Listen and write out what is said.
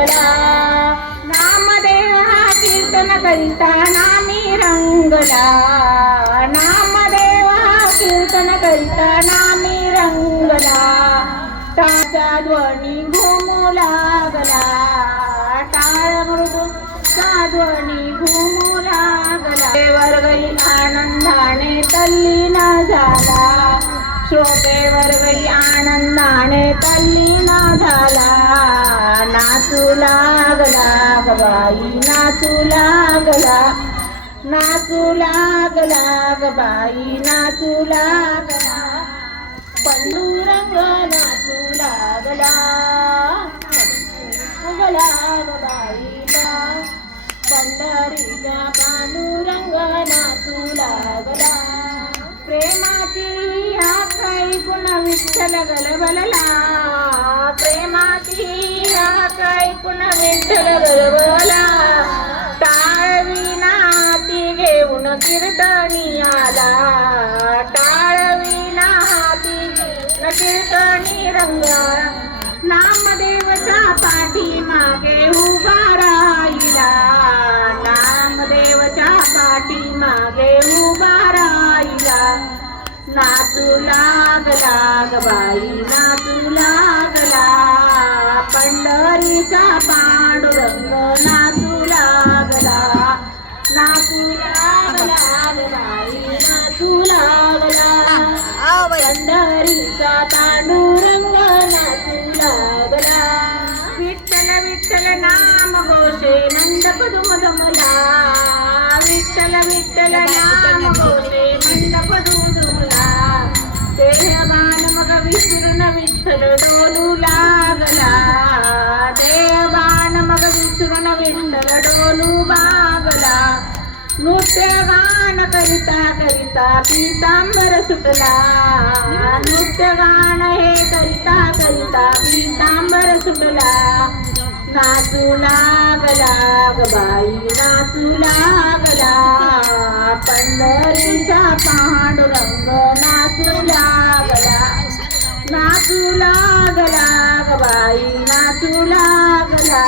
लागला. नामदेव हा कीर्तन करिता नामी रंगला. नामदेव हा कीर्तन करिता नामी रंगला. टाळ्याचा ध्वनी घुमू लागला. टाळ मृदूचा ध्वनी घुमू लागला. वर्गही आनंदाने तल्लीन झाला. श्रोते वर्गही आनंदाने तल्लीन झाला. नाचू लागला ग बाई नाचू लागला. नाचू लागला ग बाई नाचू लागला. पांडुरंग नाचू लागला. लागला ग बाईला. पंढरीचा पांडुरंग नाचू लागला. प्रेमाची हाक ऐकून विठ्ठल गलबलला. प्रेमाची हाक ऐकून विठ्ठल गलबलला. टाळ विना हाती घेऊन कीर्तनी आला. टाळ विना हाती घेऊन कीर्तनी रंगा. नामदेवचा पाठीमागे उभा राहिला. नामदेवच्या पाठीमागे उभा राहिला. नाचू लागला ग बाई नाचू लागला. पंढरीचा पांडुरंग नाचू लागला. नाचू लागला ग बाई नाचू लागला. पंढरीचा पांडुरंग नाचू लागला. विठ्ठल विठ्ठल नाम घोषे मंडप दुमदुमला. विठ्ठल विठ्ठल नाम घोषे मंडप दुमदुमला. देहभान मग विसरून विठ्ठल डोलू लागला. देहभान मग विसरून विठ्ठल डोलू लागला. नृत्य गान करिता करिता पीतांबर सुटला. नृत्य गान हे करिता करिता पीतांबर सुटला. नाचू लागला ग बाई नाचू लागला. पंढरीचा पांडुरंग नाचू लागला. नाचू लागला ग बाई नाचू लागला.